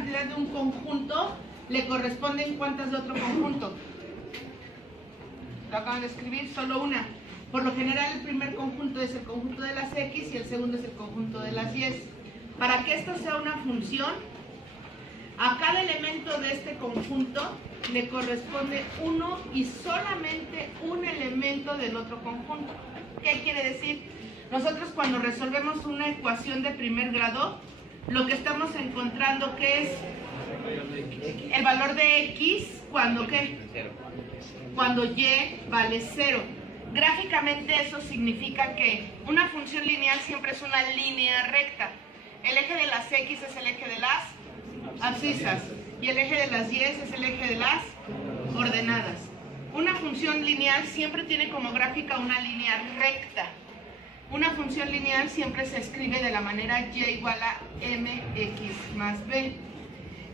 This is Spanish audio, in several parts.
cantidad de un conjunto le corresponden cuántas de otro conjunto. Lo acaban de escribir, solo una. Por lo general el primer conjunto es el conjunto de las X y el segundo es el conjunto de las Y. Para que esto sea una función, a cada elemento de este conjunto le corresponde uno y solamente un elemento del otro conjunto. ¿Qué quiere decir? Nosotros cuando resolvemos una ecuación de primer grado, lo que estamos encontrando que es el valor de X cuando ¿qué? Cuando Y vale 0. Gráficamente eso significa que una función lineal siempre es una línea recta. El eje de las X es el eje de las abscisas y el eje de las Y es el eje de las ordenadas. Una función lineal siempre tiene como gráfica una línea recta. Una función lineal siempre se escribe de la manera y igual a mx más b.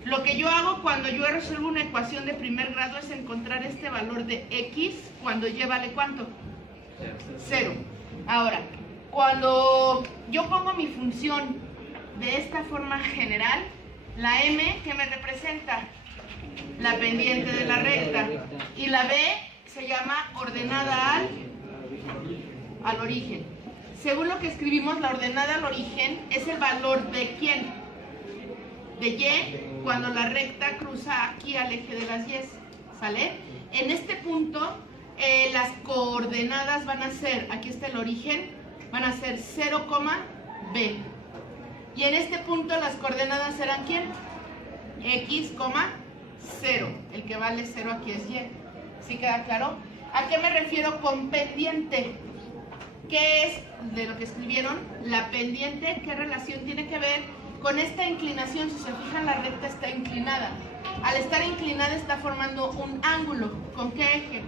Lo que yo hago cuando yo resuelvo una ecuación de primer grado es encontrar este valor de x cuando y vale ¿cuánto? 0. Ahora, cuando yo pongo mi función de esta forma general, la m, ¿qué me representa? La pendiente de la recta. Y la b se llama ordenada al origen. Según lo que escribimos, la ordenada al origen es el valor de ¿quién? De y cuando la recta cruza aquí al eje de las y. ¿Sale? En este punto, las coordenadas van a ser, aquí está el origen, van a ser 0, b. Y en este punto las coordenadas serán ¿quién? X, 0. El que vale 0 aquí es y. ¿Sí queda claro? ¿A qué me refiero con pendiente? ¿Qué es de lo que escribieron? La pendiente, ¿qué relación tiene que ver con esta inclinación? Si se fijan, la recta está inclinada. Al estar inclinada está formando un ángulo. ¿Con qué eje?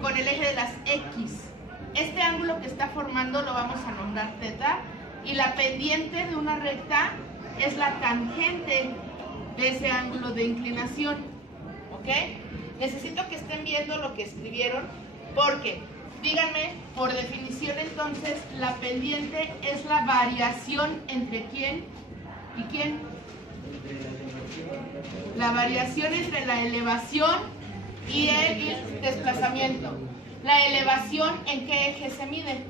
Con el eje de las X. Este ángulo que está formando lo vamos a nombrar teta. Y la pendiente de una recta es la tangente de ese ángulo de inclinación. ¿Ok? Necesito que estén viendo lo que escribieron porque, díganme, por definición entonces, la pendiente es la variación entre quién y quién. La variación entre la elevación y el desplazamiento. La elevación, ¿en qué eje se mide?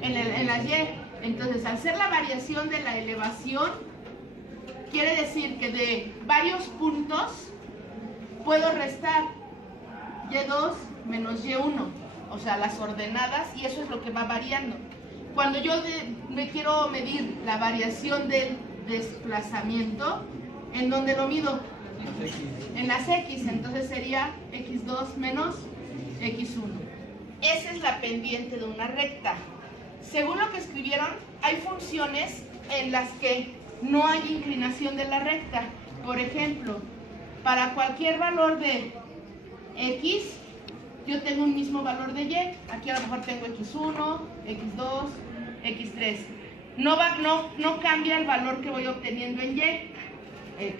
En la Y. Entonces, al ser la variación de la elevación, quiere decir que de varios puntos puedo restar y2 menos y1, o sea, las ordenadas, y eso es lo que va variando. Cuando yo me quiero medir la variación del desplazamiento, ¿en dónde lo mido? En las X, entonces sería x2 menos x1. Esa es la pendiente de una recta. Según lo que escribieron, hay funciones en las que no hay inclinación de la recta. Por ejemplo, para cualquier valor de x, yo tengo un mismo valor de y. Aquí a lo mejor tengo x1, x2, x3. No cambia el valor que voy obteniendo en y.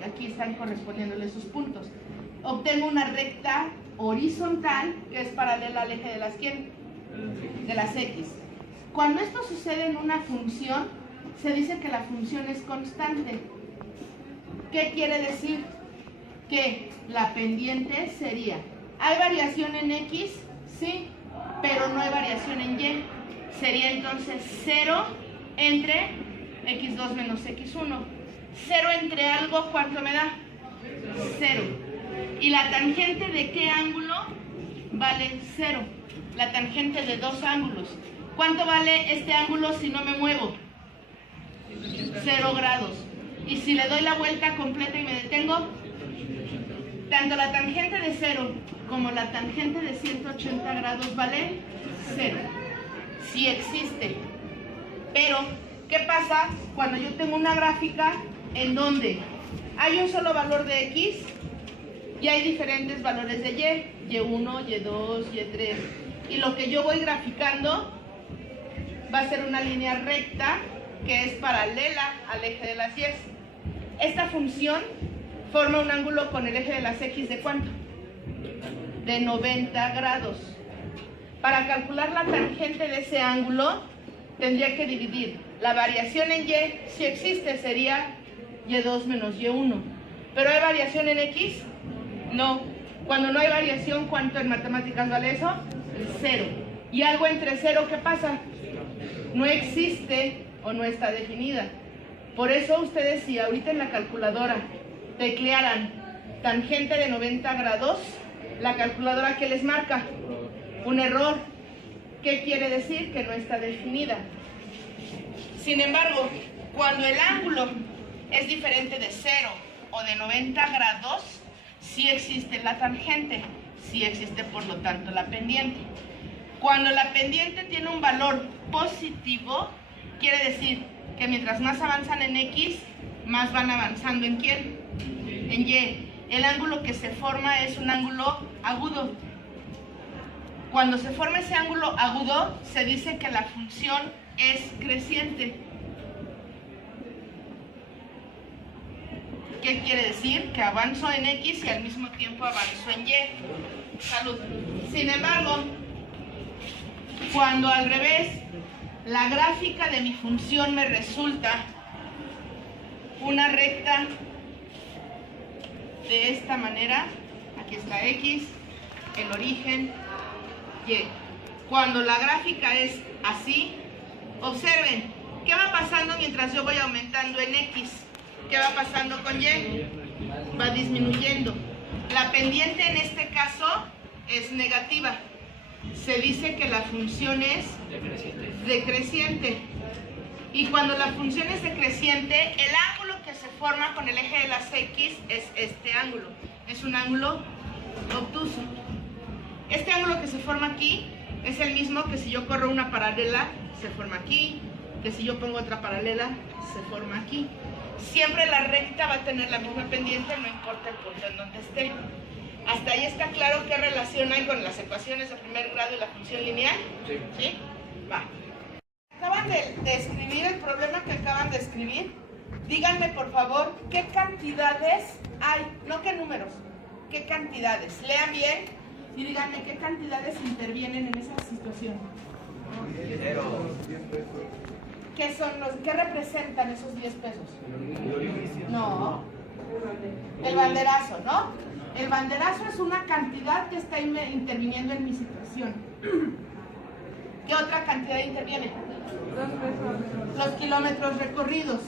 Aquí están correspondiéndole sus puntos. Obtengo una recta horizontal que es paralela al eje de las ¿quién? De las x. Cuando esto sucede en una función, se dice que la función es constante. ¿Qué quiere decir? Que la pendiente sería, ¿hay variación en x? Sí, pero no hay variación en y. Sería entonces 0 entre x2 menos x1. 0 entre algo, ¿cuánto me da? 0. ¿Y la tangente de qué ángulo? Vale 0. La tangente de dos ángulos. ¿Cuánto vale este ángulo si no me muevo? 0 grados. ¿Y si le doy la vuelta completa y me detengo? Tanto la tangente de 0 como la tangente de 180 grados vale 0. Sí existe. Pero, ¿qué pasa cuando yo tengo una gráfica en donde hay un solo valor de x y hay diferentes valores de y? Y1, y2, y3. Y lo que yo voy graficando va a ser una línea recta que es paralela al eje de las y. Esta función forma un ángulo con el eje de las x ¿de cuánto? De 90 grados. Para calcular la tangente de ese ángulo, tendría que dividir la variación en y, si existe, sería y2 menos y1. ¿Pero hay variación en x? No. Cuando no hay variación, ¿cuánto en matemáticas vale eso? 0. ¿Y algo entre 0 qué pasa? No existe o no está definida. Por eso ustedes, si ahorita en la calculadora teclearan tangente de 90 grados, la calculadora ¿qué les marca? Un error. ¿Qué quiere decir? Que no está definida. Sin embargo, cuando el ángulo es diferente de 0 o de 90 grados, sí existe la tangente, sí existe por lo tanto la pendiente. Cuando la pendiente tiene un valor positivo, quiere decir que mientras más avanzan en X, más van avanzando ¿en quién? En Y. El ángulo que se forma es un ángulo agudo. Cuando se forma ese ángulo agudo, se dice que la función es creciente. ¿Qué quiere decir? Que avanzo en X y al mismo tiempo avanzo en Y. Salud. Sin embargo, cuando al revés, la gráfica de mi función me resulta una recta de esta manera, aquí está X, el origen, Y. Cuando la gráfica es así, observen, ¿qué va pasando mientras yo voy aumentando en X? ¿Qué va pasando con Y? Va disminuyendo. La pendiente en este caso es negativa. Se dice que la función es decreciente. Y cuando la función es decreciente, el ángulo que se forma con el eje de las X es este ángulo. Es un ángulo obtuso. Este ángulo que se forma aquí es el mismo que si yo corro una paralela, se forma aquí, que si yo pongo otra paralela, se forma aquí. Siempre la recta va a tener la misma pendiente, no importa el punto en donde esté. ¿Hasta ahí está claro qué relación hay con las ecuaciones de primer grado y la función lineal? Sí. ¿Sí? Va. Acaban de escribir el problema que acaban de escribir. Díganme, por favor, ¿qué cantidades hay? No qué números, ¿qué cantidades? Lean bien y díganme qué cantidades intervienen en esa situación. 0. ¿Qué representan esos 10 pesos? No. El banderazo, ¿no? El banderazo es una cantidad que está interviniendo en mi situación. ¿Qué otra cantidad interviene? Los kilómetros recorridos.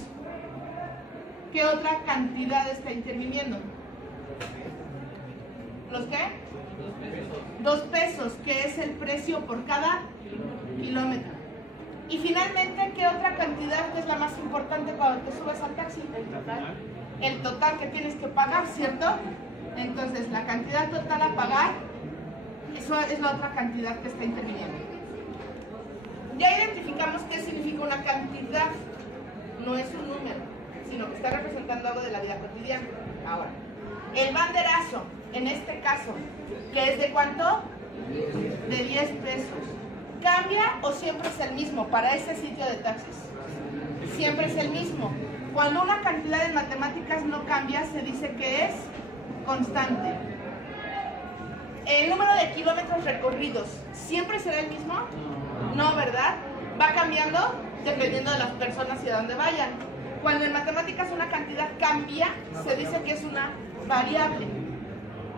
¿Qué otra cantidad está interviniendo? ¿Los qué? 2 pesos, que es el precio por cada kilómetro. Y finalmente, ¿qué otra cantidad que es la más importante cuando te subes al taxi? El total. El total que tienes que pagar, ¿cierto? Entonces, la cantidad total a pagar, eso es la otra cantidad que está interviniendo. Ya identificamos qué significa una cantidad. No es un número, sino que está representando algo de la vida cotidiana. Ahora, el banderazo, en este caso, ¿que es de cuánto? De 10 pesos. ¿Cambia o siempre es el mismo para ese sitio de taxis? Siempre es el mismo. Cuando una cantidad en matemáticas no cambia, se dice que es constante. ¿El número de kilómetros recorridos siempre será el mismo? No, ¿verdad? Va cambiando dependiendo de las personas y de dónde vayan. Cuando en matemáticas una cantidad cambia, se dice que es una variable.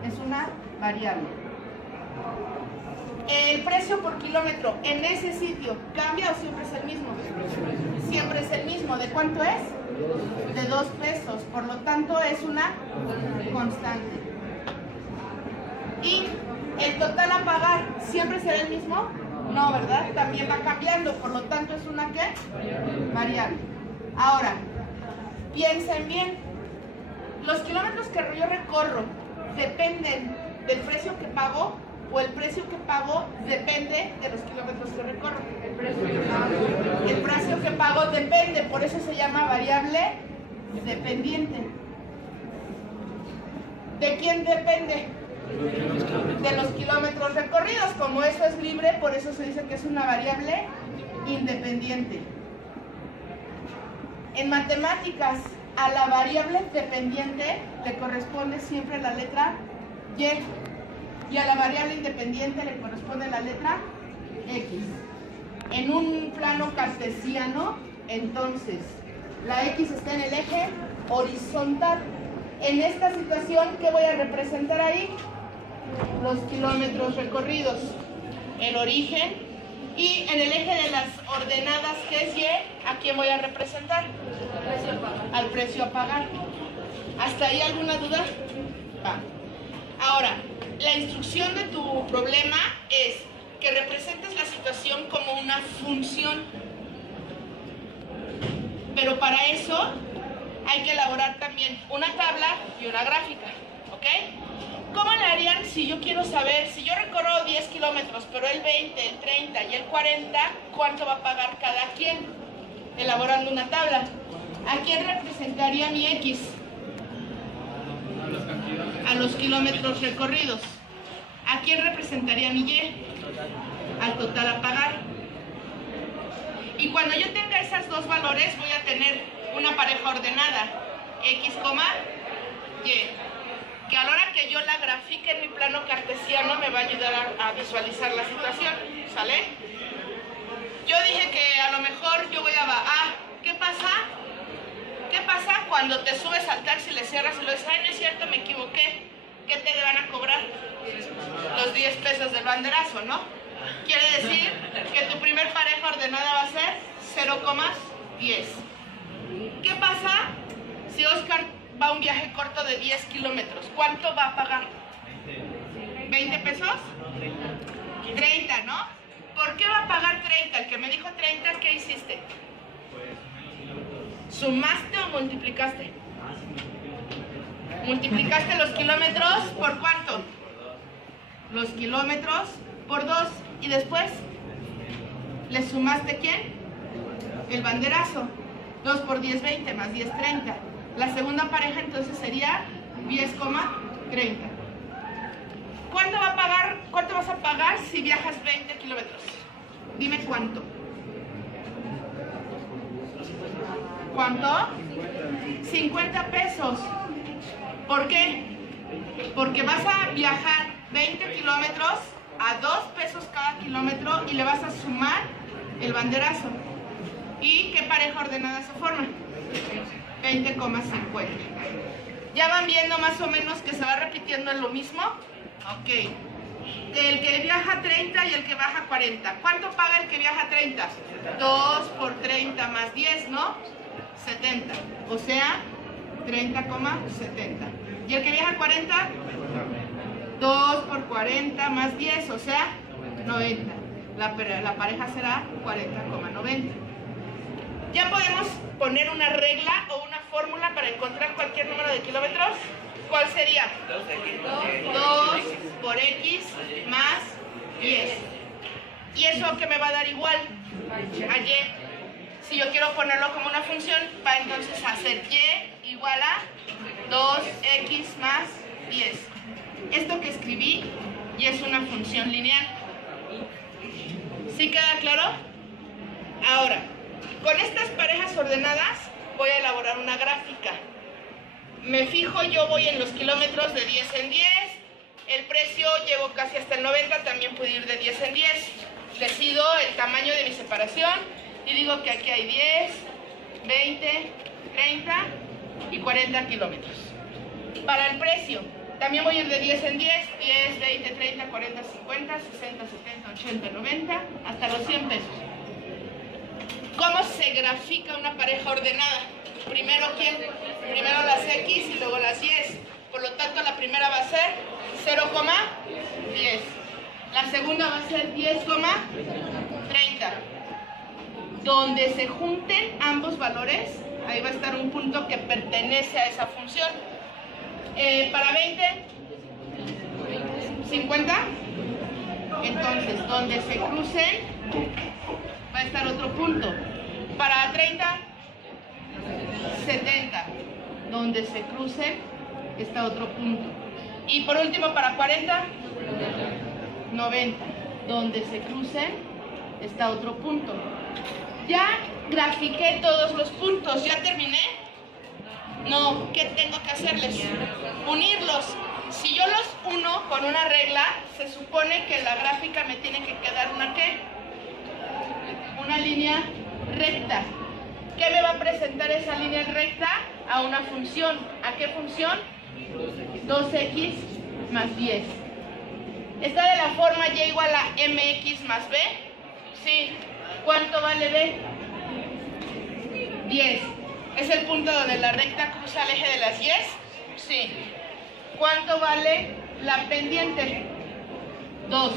Es una variable. ¿El precio por kilómetro en ese sitio cambia o siempre es el mismo? Siempre es el mismo. ¿De cuánto es? De 2 pesos. Por lo tanto, es una constante. ¿Y el total a pagar siempre será el mismo? No, ¿verdad? También va cambiando. Por lo tanto, ¿es una qué? Variable. Ahora, piensen bien. Los kilómetros que yo recorro dependen del precio que pago, o el precio que pago depende de los kilómetros que recorro. El precio que pago depende, por eso se llama variable dependiente. ¿De quién depende? De los kilómetros recorridos. Como eso es libre, por eso se dice que es una variable independiente. En matemáticas, a la variable dependiente le corresponde siempre la letra Y. Y a la variable independiente le corresponde la letra X. En un plano cartesiano, entonces, la X está en el eje horizontal. En esta situación, ¿qué voy a representar ahí? Los kilómetros recorridos, el origen, y en el eje de las ordenadas, que es Y, ¿a quién voy a representar? Al precio a pagar. ¿Hasta ahí alguna duda? Va. Ahora, la instrucción de tu problema es que representes la situación como una función. Pero para eso hay que elaborar también una tabla y una gráfica, ¿ok? ¿Cómo le harían si yo quiero saber, si yo recorro 10 kilómetros, pero el 20, el 30 y el 40, cuánto va a pagar cada quien? Elaborando una tabla. ¿A quién representaría mi X? A los kilómetros recorridos. ¿A quién representaría mi Y? Al total a pagar. Y cuando yo tenga esos dos valores, voy a tener una pareja ordenada, X, Y, que a la hora que yo la grafique en mi plano cartesiano me va a ayudar a visualizar la situación, ¿sale? Yo dije que a lo mejor yo voy a... ¿qué pasa? ¿Qué pasa cuando te subes al taxi, le cierras y lo dices, ay, no es cierto, me equivoqué? ¿Qué te van a cobrar? Los 10 pesos del banderazo, ¿no? Quiere decir que tu primer pareja ordenada va a ser 0,10. ¿Qué pasa si Oscar va a un viaje corto de 10 kilómetros? ¿Cuánto va a pagar? ¿20 pesos? 30, ¿no? ¿Por qué va a pagar 30? El que me dijo 30, ¿qué hiciste? ¿Sumaste o multiplicaste? ¿Multiplicaste los kilómetros por cuánto? Los kilómetros por 2. ¿Y después? ¿Le sumaste quién? El banderazo. 2 por 10, 20, más 10, 30. La segunda pareja entonces sería 10,30. ¿Cuánto vas a pagar si viajas 20 kilómetros? Dime cuánto. ¿Cuánto? 50 pesos. ¿Por qué? Porque vas a viajar 20 kilómetros a 2 pesos cada kilómetro y le vas a sumar el banderazo. ¿Y qué pareja ordenada se forma? 20,50. ¿Ya van viendo más o menos que se va repitiendo en lo mismo? Ok. El que viaja 30 y el que baja 40. ¿Cuánto paga el que viaja 30? 2 por 30 más 10, ¿no? 70. O sea, 30,70. ¿Y el que viaja 40? 2 por 40 más 10, o sea, 90. La pareja será 40,90. ¿Ya podemos poner una regla o una fórmula para encontrar cualquier número de kilómetros? ¿Cuál sería? 2 por X más 10. ¿Y eso qué me va a dar igual? A Y. Si yo quiero ponerlo como una función, va entonces a ser Y igual a 2X más 10. Esto que escribí y es una función lineal. ¿Sí queda claro? Ahora, con estas parejas ordenadas voy a elaborar una gráfica. Me fijo, yo voy en los kilómetros de 10 en 10. El precio llego casi hasta el 90, también puedo ir de 10 en 10. Decido el tamaño de mi separación y digo que aquí hay 10, 20, 30 y 40 kilómetros. Para el precio, también voy a ir de 10 en 10, 10, 20, 30, 40, 50, 60, 70, 80, 90, hasta los 100 pesos. ¿Cómo se grafica una pareja ordenada? Primero, ¿quién? Primero las X y luego las Y. Por lo tanto, la primera va a ser 0,10. La segunda va a ser 10,30. Donde se junten ambos valores, ahí va a estar un punto que pertenece a esa función. Para 20, 50. Entonces, donde se crucen, va a estar otro punto. Para 30, 70. Donde se crucen, está otro punto. Y por último, para 40, 90. Donde se crucen, está otro punto. Ya grafiqué todos los puntos. ¿Ya terminé? No, ¿qué tengo que hacerles? Unirlos. Si yo los uno con una regla, se supone que la gráfica me tiene que quedar una ¿qué? Una línea recta. ¿Qué me va a presentar esa línea recta? a una función. ¿A qué función? 2x más 10. ¿Está de la forma y igual a mx más b? Sí. ¿Cuánto vale b? 10. ¿Es el punto donde la recta cruza el eje de las 10? Sí. ¿Cuánto vale la pendiente? 2.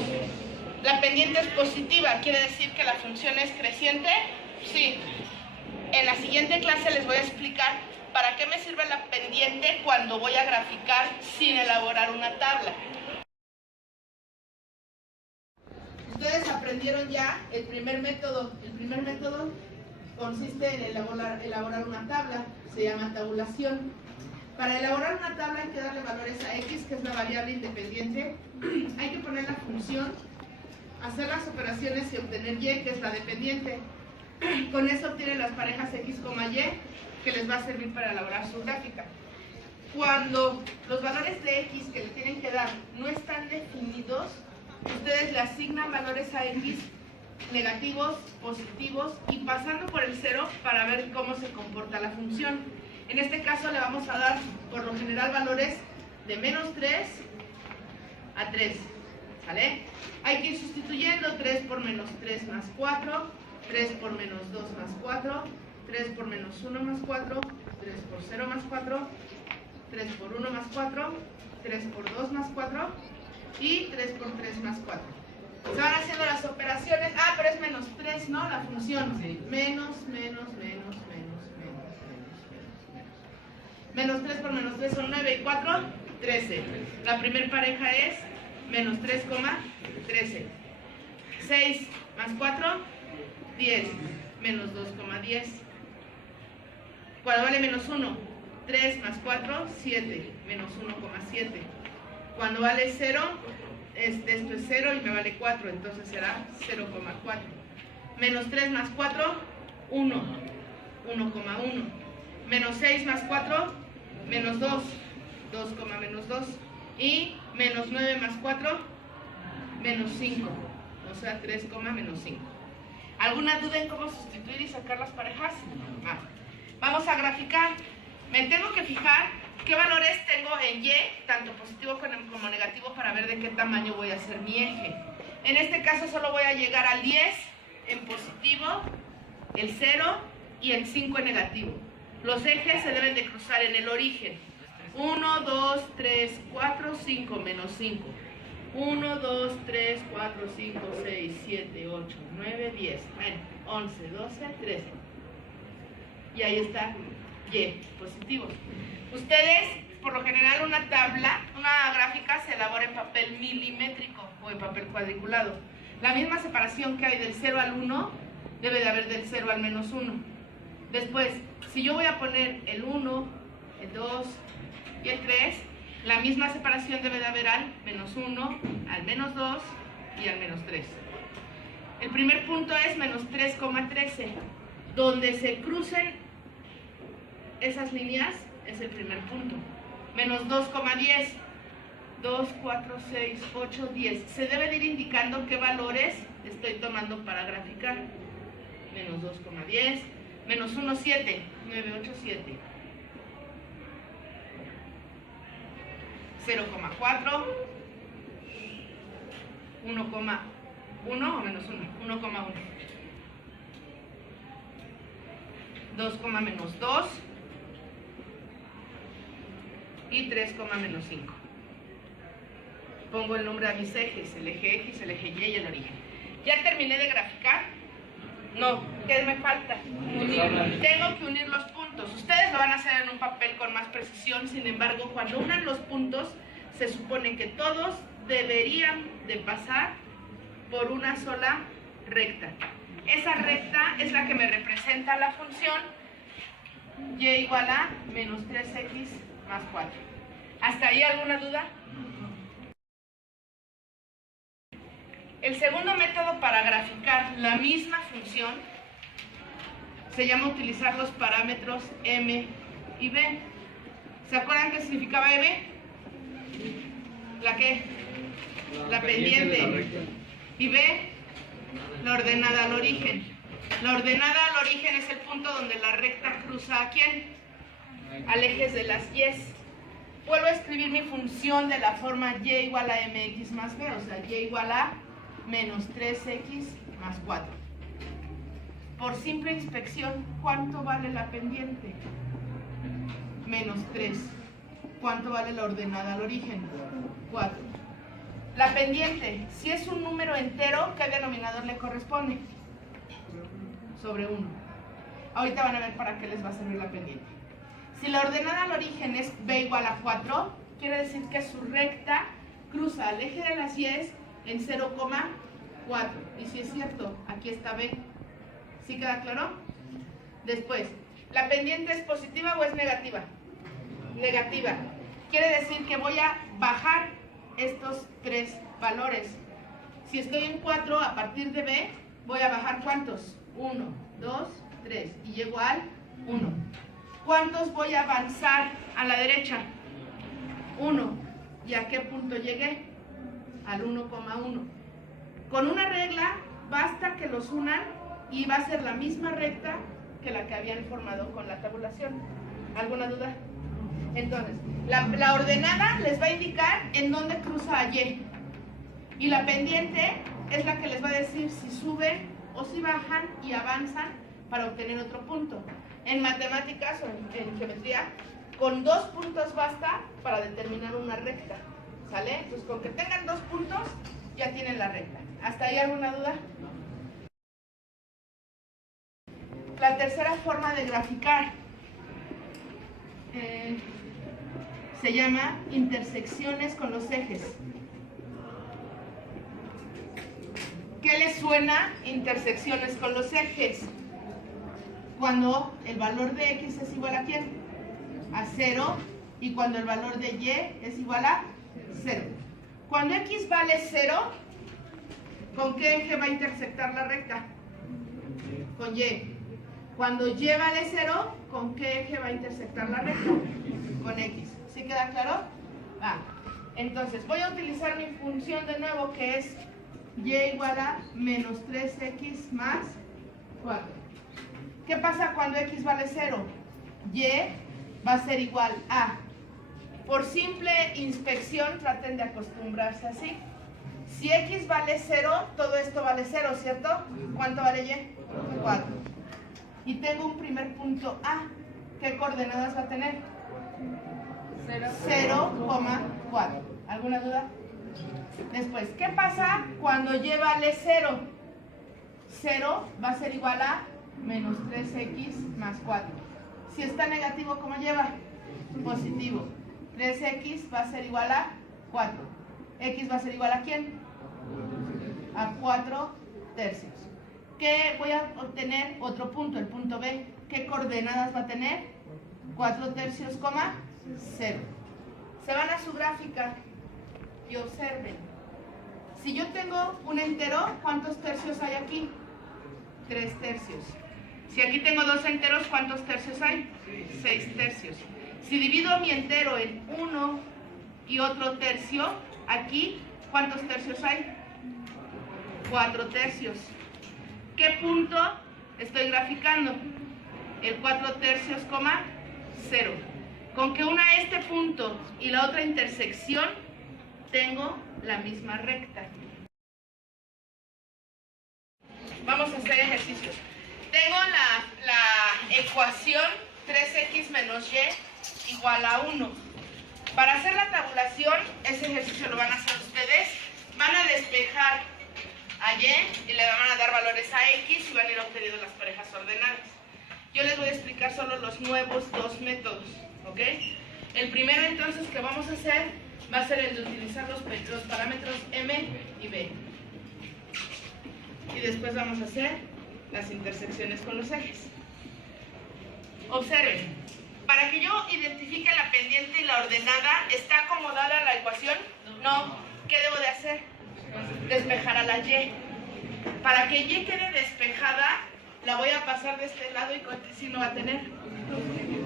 ¿La pendiente es positiva? ¿Quiere decir que la función es creciente? Sí. En la siguiente clase les voy a explicar para qué me sirve la pendiente cuando voy a graficar sin elaborar una tabla. Ustedes aprendieron ya el primer método. El primer método consiste en elaborar una tabla, se llama tabulación. Para elaborar una tabla hay que darle valores a x, que es la variable independiente. Hay que poner la función, hacer las operaciones y obtener y, que es la dependiente. Con eso obtienen las parejas x, y, que les va a servir para elaborar su gráfica. Cuando los valores de x que le tienen que dar no están definidos, ustedes le asignan valores a x negativos, positivos y pasando por el 0 para ver cómo se comporta la función. En este caso le vamos a dar por lo general valores de menos 3 a 3. ¿Sale? Hay que ir sustituyendo 3 por menos 3 más 4, 3 por menos 2 más 4, 3 por menos 1 más 4, 3 por 0 más 4, 3 por 1 más 4, 3 por 2 más 4 y 3 por 3 más 4. Se van haciendo las operaciones. Ah, pero es menos 3, ¿no? La función. Sí. Menos. Menos 3 por menos 3 son 9 y 4, 13. La primera pareja es menos 3, 13. 6 más 4, 10. Menos 2, 10. ¿Cuál vale menos 1? 3 más 4, 7. Menos 1, 7. Cuando vale 0, esto es 0 y me vale 4, entonces será 0,4. Menos 3 más 4, 1. 1,1. Menos 6 más 4, menos 2. 2, menos 2. Y menos 9 más 4, menos 5. O sea, 3, menos 5. ¿Alguna duda en cómo sustituir y sacar las parejas? Ah. Vamos a graficar. Me tengo que fijar qué valores tengo en y, tanto positivo como negativo, para ver de qué tamaño voy a hacer mi eje. En este caso solo voy a llegar al 10 en positivo, el 0 y el 5 en negativo. Los ejes se deben de cruzar en el origen. 1, 2, 3, 4, 5, menos 5. 1, 2, 3, 4, 5, 6, 7, 8, 9, 10. 11, 12, 13. Y ahí está y, positivo. Ustedes, por lo general, una tabla, una gráfica se elabora en papel milimétrico o en papel cuadriculado. La misma separación que hay del 0 al 1, debe de haber del 0 al menos 1. Después, si yo voy a poner el 1, el 2 y el 3, la misma separación debe de haber al menos 1, al menos 2 y al menos 3. El primer punto es menos 3,13. Donde se crucen esas líneas es el primer punto. Menos 2,10. 2, 4, 6, 8, 10. Se debe de ir indicando qué valores estoy tomando para graficar. Menos 2,10. Menos 1, 7. 9, 8, 7. 0,4. 1,1 o menos 1. 1,1. 2, menos 2. Y 3, menos 5. Pongo el nombre a mis ejes, el eje X, el eje Y y el origen. ¿Ya terminé de graficar? No, ¿qué me falta? Unir. Tengo que unir los puntos. Ustedes lo van a hacer en un papel con más precisión, sin embargo, cuando unan los puntos, se supone que todos deberían de pasar por una sola recta. Esa recta es la que me representa la función y igual a menos 3x más 4. ¿Hasta ahí alguna duda? El segundo método para graficar la misma función se llama utilizar los parámetros m y b. ¿Se acuerdan qué significaba m? ¿La qué? La pendiente. Y b, la ordenada al origen. La ordenada al origen es el punto donde la recta cruza ¿a quién? alejes de las y. Vuelvo a escribir mi función de la forma y igual a mx más b, o sea, y igual a menos 3x más 4. Por simple inspección, ¿cuánto vale la pendiente? Menos 3. ¿Cuánto vale la ordenada al origen? 4. La pendiente, si es un número entero, ¿qué denominador le corresponde? Sobre 1. Ahorita van a ver para qué les va a servir la pendiente. Si la ordenada al origen es b igual a 4, quiere decir que su recta cruza al eje de las y en 0,4. Y si es cierto, aquí está b. ¿Sí queda claro? Después, ¿la pendiente es positiva o es negativa? Negativa. Quiere decir que voy a bajar estos tres valores. Si estoy en 4, a partir de b, voy a bajar ¿cuántos? 1, 2, 3. Y llego al 1. ¿Cuántos voy a avanzar a la derecha? 1. ¿Y a qué punto llegué? Al 1,1. Con una regla, basta que los unan y va a ser la misma recta que la que habían formado con la tabulación. ¿Alguna duda? Entonces, la ordenada les va a indicar en dónde cruza a y. Y la pendiente es la que les va a decir si suben o si bajan y avanzan para obtener otro punto. En matemáticas o en geometría, con 2 puntos basta para determinar una recta. ¿Sale? Entonces, con que tengan 2 puntos, ya tienen la recta. ¿Hasta ahí alguna duda? La tercera forma de graficar se llama intersecciones con los ejes. ¿Qué les suena intersecciones con los ejes? Cuando el valor de x es igual a ¿quién? A 0, y cuando el valor de y es igual a 0. Cuando x vale 0, ¿con qué eje va a intersectar la recta? Con y. Cuando y vale 0, ¿con qué eje va a intersectar la recta? Con x. ¿Sí queda claro? Entonces, voy a utilizar mi función de nuevo, que es y igual a menos 3x más 4. ¿Qué pasa cuando x vale 0? Y va a ser igual a... Por simple inspección, traten de acostumbrarse así. Si x vale 0, todo esto vale 0, ¿cierto? ¿Cuánto vale y? 4. Y tengo un primer punto A. ¿Qué coordenadas va a tener? 0,4. ¿Alguna duda? Después, ¿qué pasa cuando y vale 0? 0 va a ser igual a menos 3x más 4. Si está negativo, ¿cómo lleva? Positivo. 3x va a ser igual a 4. X va a ser igual a ¿quién? A 4 tercios. ¿Qué voy a obtener? Otro punto, el punto B. ¿Qué coordenadas va a tener? 4 tercios, 0. Se van a su gráfica y observen. Si yo tengo un entero, ¿cuántos tercios hay aquí? 3 tercios. Si aquí tengo 2 enteros, ¿cuántos tercios hay? 6 tercios. Si divido mi entero en 1 y otro tercio, aquí, ¿cuántos tercios hay? 4 tercios. ¿Qué punto estoy graficando? El 4 tercios, 0. Con que una este punto y la otra intersección, tengo la misma recta. Vamos a hacer ejercicios. Tengo la ecuación 3x menos y igual a 1. Para hacer la tabulación, ese ejercicio lo van a hacer ustedes. Van a despejar a y le van a dar valores a x y van a ir obteniendo las parejas ordenadas. Yo les voy a explicar solo los nuevos 2 métodos, ¿ok? El primero entonces que vamos a hacer va a ser el de utilizar los parámetros m y b. Y después vamos a hacer las intersecciones con los ejes. Observen, para que yo identifique la pendiente y la ordenada, ¿está acomodada la ecuación? No. ¿Qué debo de hacer? Despejar a la y. Para que y quede despejada, la voy a pasar de este lado y ¿qué signo va a tener?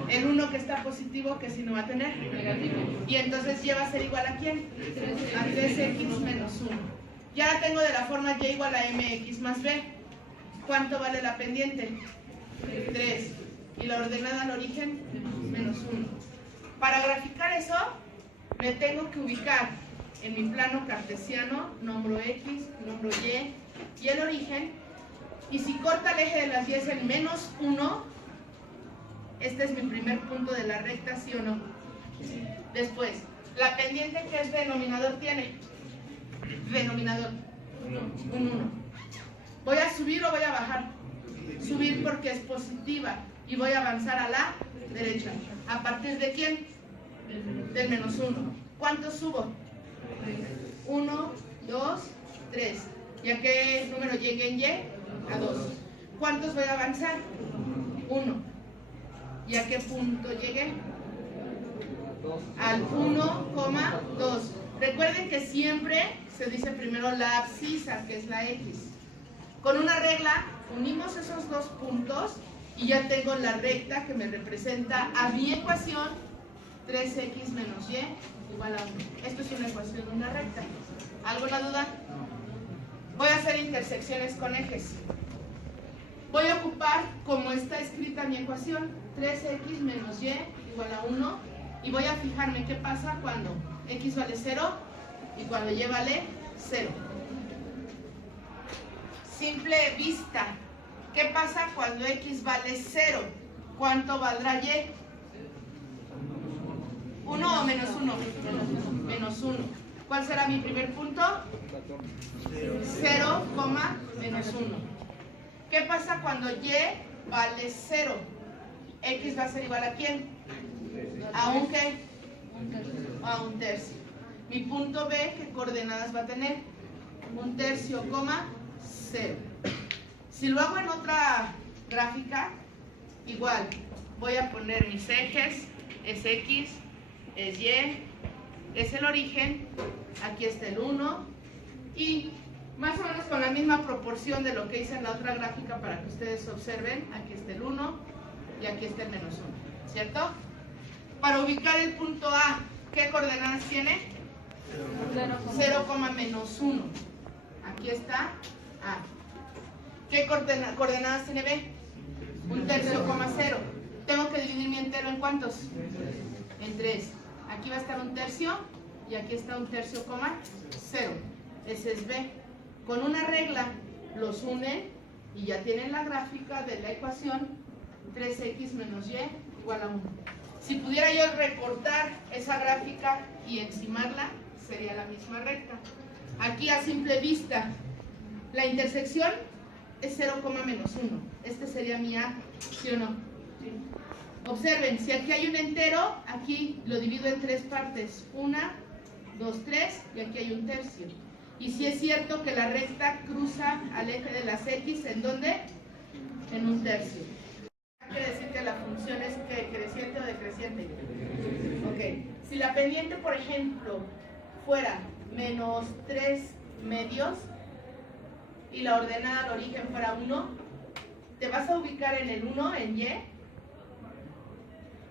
El 1 que está positivo, ¿qué signo va a tener? Negativo. Y entonces y va a ser igual a ¿quién? A 3x menos 1. Ya la tengo de la forma y igual a mx más b. ¿Cuánto vale la pendiente? 3. y la ordenada al origen menos 1. Para graficar eso, me tengo que ubicar en mi plano cartesiano, nombro X, nombro y el origen, y si corta el eje de las y es el menos 1, este es mi primer punto de la recta, ¿sí o no? Después, la pendiente, ¿qué es denominador tiene? Denominador, un 1. ¿Voy a subir o voy a bajar? Subir porque es positiva, y voy a avanzar a la derecha. ¿A partir de quién? Del menos 1. ¿Cuánto subo? 1, 2, 3. ¿Y a qué número llegué en Y? A 2. ¿Cuántos voy a avanzar? 1. ¿Y a qué punto llegué? Al 1,2. Recuerden que siempre se dice primero la abscisa, que es la X. Con una regla unimos esos dos puntos y ya tengo la recta que me representa a mi ecuación 3x menos y igual a 1. Esto es una ecuación de una recta. ¿Alguna duda? Voy a hacer intersecciones con ejes. Voy a ocupar como está escrita mi ecuación 3x menos y igual a 1 y voy a fijarme qué pasa cuando x vale 0 y cuando y vale 0. Simple vista. ¿Qué pasa cuando x vale 0? ¿Cuánto valdrá y? ¿1 o menos 1? Menos 1. ¿Cuál será mi primer punto? 0, menos 1. ¿Qué pasa cuando y vale 0? X va a ser igual a ¿quién? ¿A un qué? A un tercio. Mi punto B, ¿qué coordenadas va a tener? 1/3, 0. Si lo hago en otra gráfica, igual, voy a poner mis ejes, es X, es Y, es el origen, aquí está el 1, y más o menos con la misma proporción de lo que hice en la otra gráfica para que ustedes observen, aquí está el 1 y aquí está el menos 1, ¿cierto? Para ubicar el punto A, ¿qué coordenadas tiene? 0, menos 1. Aquí está A. ¿Qué coordenadas tiene B? 1/3, 0. Tengo que dividir mi entero en ¿cuántos? En 3. Aquí va a estar 1/3 y aquí está 1/3, 0. Ese es B. Con una regla los unen y ya tienen la gráfica de la ecuación 3x menos y igual a 1. Si pudiera yo recortar esa gráfica y encimarla, sería la misma recta. Aquí a simple vista, la intersección es 0, menos 1. Este sería mi A, ¿sí o no? Sí. Observen, si aquí hay un entero, aquí lo divido en 3 partes. 1, 2, 3 y aquí hay 1/3. Y si es cierto que la recta cruza al eje de las X, ¿en dónde? En 1/3. Quiere decir que la función es creciente o decreciente. Ok. Si la pendiente, por ejemplo, fuera menos 3 medios y la ordenada al origen fuera 1, te vas a ubicar en el 1, en Y,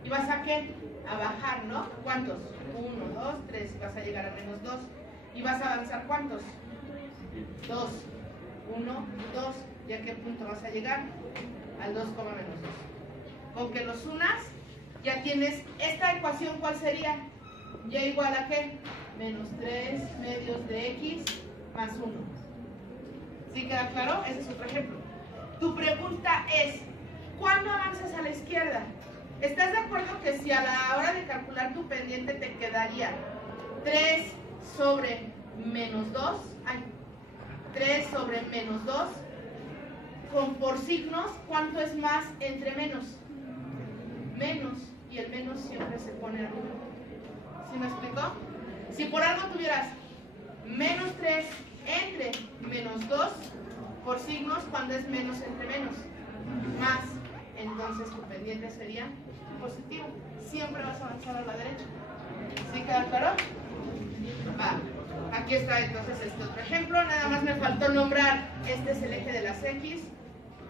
y vas a ¿qué? A bajar, ¿no? ¿Cuántos? 1, 2, 3, y vas a llegar a menos 2. ¿Y vas a avanzar cuántos? 2, 1, 2, ¿y a qué punto vas a llegar? Al 2, menos 2. Con que los unas, ya tienes esta ecuación, ¿cuál sería? Y igual a ¿qué? Menos 3 medios de X más 1. ¿Sí queda claro? Ese es otro ejemplo. Tu pregunta es, ¿cuándo avanzas a la izquierda? ¿Estás de acuerdo que si a la hora de calcular tu pendiente te quedaría 3 sobre menos 2, 3 sobre menos 2, por signos, ¿cuánto es más entre menos? Menos, y el menos siempre se pone arriba. ¿Sí me explicó? Si por algo tuvieras menos 3 entre menos 2, por signos, cuando es menos entre menos, más, entonces tu pendiente sería positivo. Siempre vas a avanzar a la derecha. ¿Sí queda claro? Va. Aquí está entonces este otro ejemplo. Nada más me faltó nombrar. Este es el eje de las X.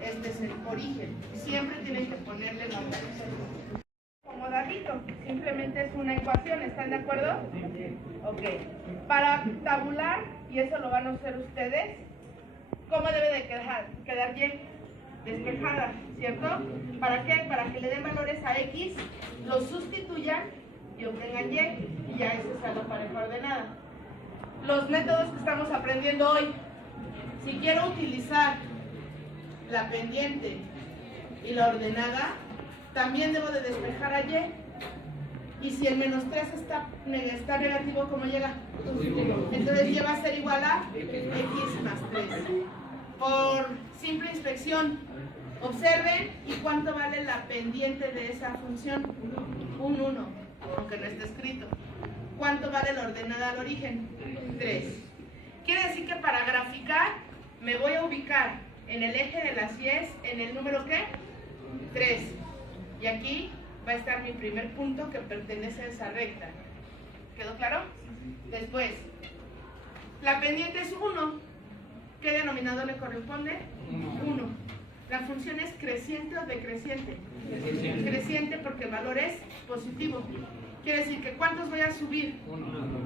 Este es el origen. Siempre tienen que ponerle nombre. Como dadito. Simplemente es una ecuación. ¿Están de acuerdo? Ok. Para tabular, y eso lo van a hacer ustedes, ¿cómo debe de quedar bien? despejada, ¿cierto? ¿Para qué? Para que le den valores a X, los sustituyan y obtengan Y, y ya esa es la pareja ordenada. Los métodos que estamos aprendiendo hoy. Si quiero utilizar la pendiente y la ordenada, también debo de despejar a Y. Y si el menos 3 está negativo, ¿cómo llega? Entonces Y va a ser igual a X más 3. Por simple inspección, observen y cuánto vale la pendiente de esa función. Un 1, aunque no esté escrito. ¿Cuánto vale la ordenada al origen? 3. Quiere decir que para graficar me voy a ubicar en el eje de las Y's, en el número ¿qué? 3. Y aquí va a estar mi primer punto que pertenece a esa recta. ¿Quedó claro? Después, la pendiente es 1. ¿Qué denominador le corresponde? 1. La función es creciente o decreciente. Creciente porque el valor es positivo. Quiere decir que ¿cuántos voy a subir?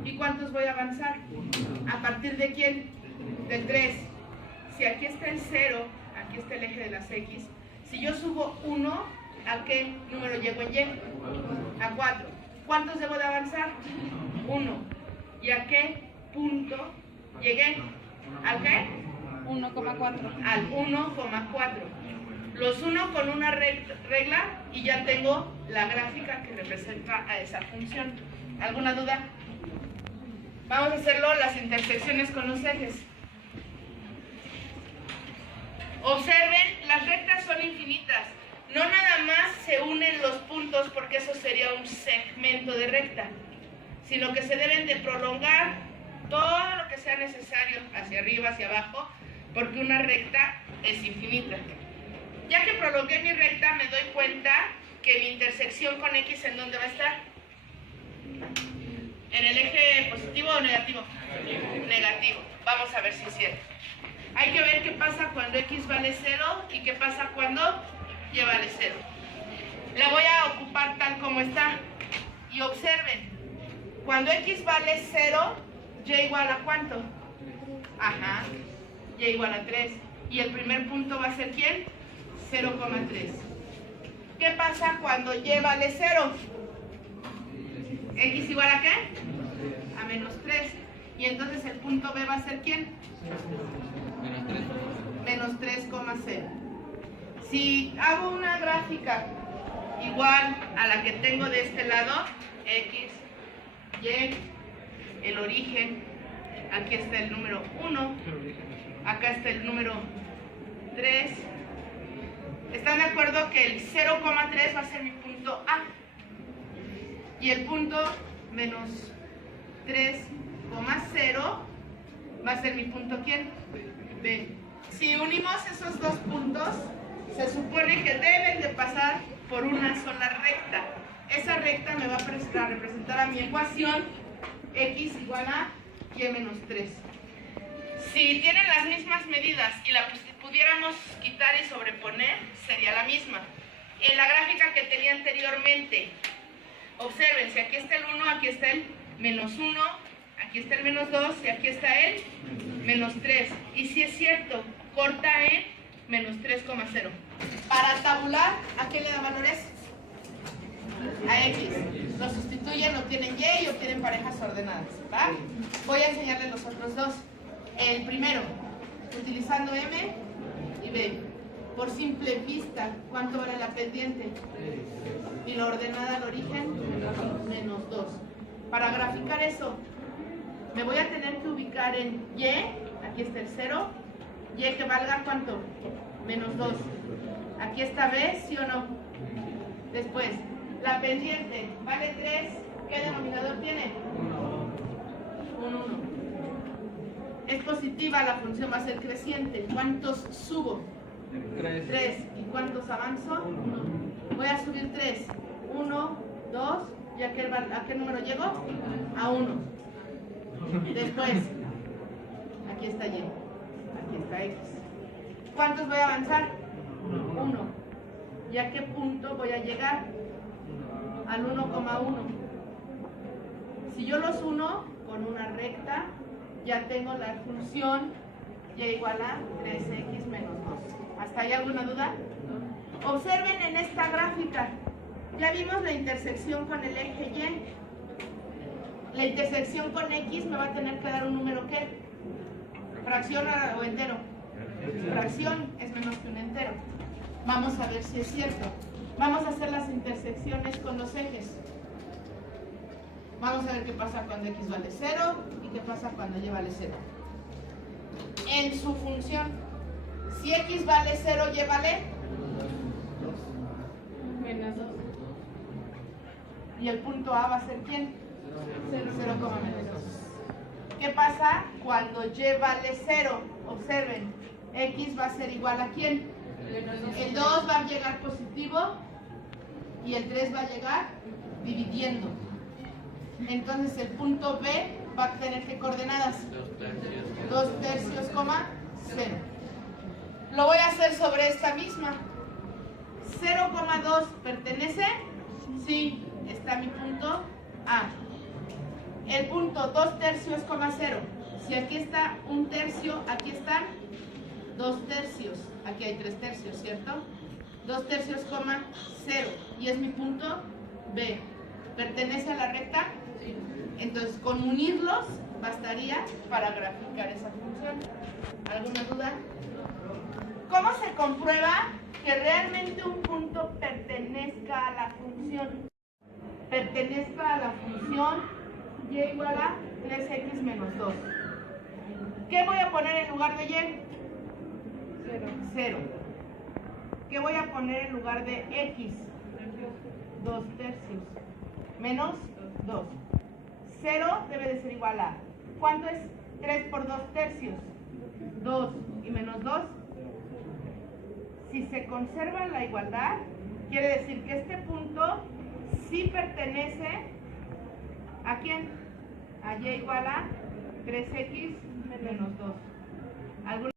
¿Y cuántos voy a avanzar? ¿A partir de quién? Del 3. Si aquí está el 0, aquí está el eje de las X. Si yo subo 1, ¿a qué número llego en Y? A 4. ¿Cuántos debo de avanzar? 1. ¿Y a qué punto llegué? ¿Al qué? 1,4. Al 1,4. Los 1 con una regla y ya tengo la gráfica que representa a esa función. ¿Alguna duda? Vamos a hacerlo las intersecciones con los ejes. Observen, las rectas son infinitas. No nada más se unen los puntos porque eso sería un segmento de recta, sino que se deben de prolongar todo lo que sea necesario hacia arriba, hacia abajo, porque una recta es infinita. Ya que prolongué mi recta, me doy cuenta que mi intersección con X, ¿en dónde va a estar? ¿En el eje positivo o negativo? Negativo. Vamos a ver si es cierto. Hay que ver qué pasa cuando X vale 0 y qué pasa cuando Y vale 0. La voy a ocupar tal como está. Y observen, cuando X vale 0, Y igual a ¿cuánto? Ajá, Y igual a 3. ¿Y el primer punto va a ser quién? 0,3. ¿Qué pasa cuando Y vale 0? ¿X igual a qué? A menos 3. Y entonces el punto B va a ser ¿quién? Menos 3,0. Si hago una gráfica igual a la que tengo de este lado, X, Y, el origen, aquí está el número 1, acá está el número 3. ¿Están de acuerdo que el 0,3 va a ser mi punto A? Y el punto menos 3,0 va a ser mi punto ¿quién? B. Si unimos esos dos puntos, se supone que deben de pasar por una sola recta. Esa recta me va a representar a mi ecuación X igual a Y menos 3. Si tienen las mismas medidas y la pudiéramos quitar y sobreponer, sería la misma. En la gráfica que tenía anteriormente, observen, si aquí está el 1, aquí está el menos 1, aquí está el menos 2 y aquí está el menos 3. Y si es cierto, corta en menos 3,0. Para tabular, ¿a qué le da valores? A X. Lo sustituyen, obtienen Y y obtienen parejas ordenadas. ¿Va? Voy a enseñarles los otros dos. El primero, utilizando M y B. Por simple vista, ¿cuánto vale la pendiente? Y la ordenada al origen, menos 2. Para graficar eso, me voy a tener que ubicar en Y, aquí está el 0, Y que valga ¿cuánto? Menos 2. Aquí está B, ¿sí o no? Después, la pendiente vale 3, ¿qué denominador tiene? Un 1. Es positiva, la función va a ser creciente. ¿Cuántos subo? 3. ¿Y cuántos avanzo? 1. Voy a subir 3. 1, 2, ¿y a qué número llego? A 1. Después, aquí está Y, aquí está X. ¿Cuántos voy a avanzar? 1. ¿Y a qué punto voy a llegar? Al 1,1. Si yo los uno con una recta, ya tengo la función Y igual a 3X menos 2. Hasta ¿Hasta ahí alguna duda? Observen en esta gráfica. Ya vimos la intersección con el eje Y. La intersección con X me va a tener que dar un número, ¿qué? ¿Fracción o entero? Fracción es menos que un entero. Vamos a ver si es cierto. Vamos a hacer las intersecciones con los ejes. Vamos a ver qué pasa cuando X vale 0 y qué pasa cuando Y vale 0. En su función, si X vale 0, Y vale Menos 2. y el punto A va a ser ¿quién? 0, menos 2. ¿Qué pasa cuando Y vale 0? Observen, X va a ser igual a ¿quién? El 2 va a llegar positivo y el 3 va a llegar dividiendo. Entonces el punto B va a tener ¿qué coordenadas? 2 tercios, 0. Lo voy a hacer sobre esta misma. 0,2 pertenece, sí, está mi punto A. El punto 2 tercios, 0. Si aquí está 1 tercio, aquí están 2 tercios. Aquí hay 3 tercios, ¿cierto? 2 tercios, 0. Y es mi punto B. ¿Pertenece a la recta? Sí. Entonces, con unirlos bastaría para graficar esa función. ¿Alguna duda? ¿Cómo se comprueba que realmente un punto pertenezca a la función? Pertenezca a la función y igual a 3x menos 2. ¿Qué voy a poner en lugar de y? 0. ¿Qué voy a poner en lugar de x? 2 tercios. Menos 2. 0 debe de ser igual a, ¿cuánto es 3 por 2 tercios? 2 y menos 2. Si se conserva la igualdad, quiere decir que este punto sí pertenece ¿a quién? A y igual a 3x menos 2. ¿Alguna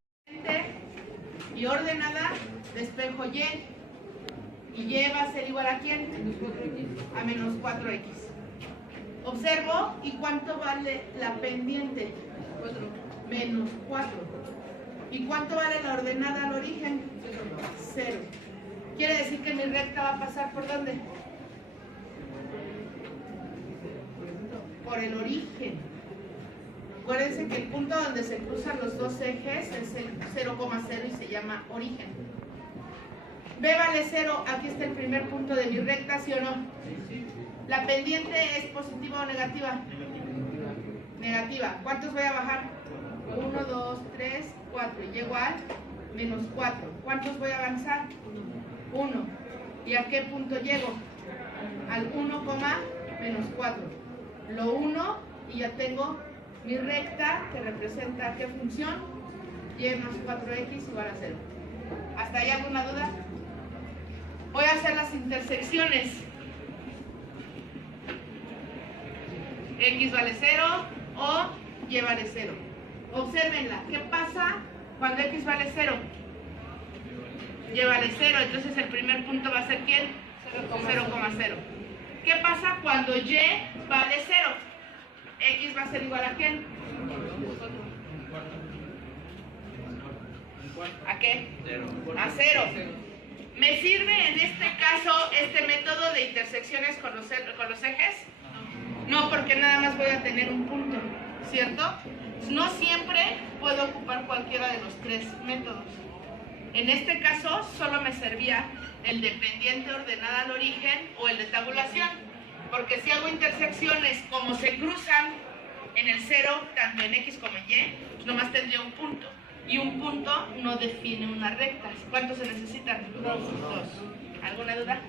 y ordenada de espejo y? Y y va a ser igual a ¿quién? A menos 4x. Observo, ¿y cuánto vale la pendiente? 4. Menos 4. ¿Y cuánto vale la ordenada al origen? 0. Quiere decir que mi recta va a pasar ¿por dónde? Por el origen. Acuérdense que el punto donde se cruzan los dos ejes es el 0,0 y se llama origen. B vale 0, aquí está el primer punto de mi recta, ¿sí o no? ¿La pendiente es positiva o negativa? Negativa. ¿Cuántos voy a bajar? 1, 2, 3, 4. Y llego al menos 4. ¿Cuántos voy a avanzar? 1. ¿Y a qué punto llego? Al 1, menos 4. Lo 1 y ya tengo mi recta que representa ¿qué función? Y más 4x igual a 0. ¿Hasta ahí alguna duda? Voy a hacer las intersecciones. X vale 0 o Y vale 0. Obsérvenla. ¿Qué pasa cuando X vale 0? Y vale 0. Entonces el primer punto va a ser ¿quién? 0,0. ¿Qué pasa cuando Y vale 0? X va a ser igual a ¿quién? ¿A qué? A 0. ¿Me sirve en este caso este método de intersecciones con los ejes? No, porque nada más voy a tener un punto, ¿cierto? No siempre puedo ocupar cualquiera de los tres métodos. En este caso solo me servía el de pendiente ordenada al origen o el de tabulación, porque si hago intersecciones como se cruzan en el 0, tanto en X como en Y, pues nomás tendría un punto. Y un punto no define una recta. ¿Cuántos se necesitan? 2. ¿Alguna duda?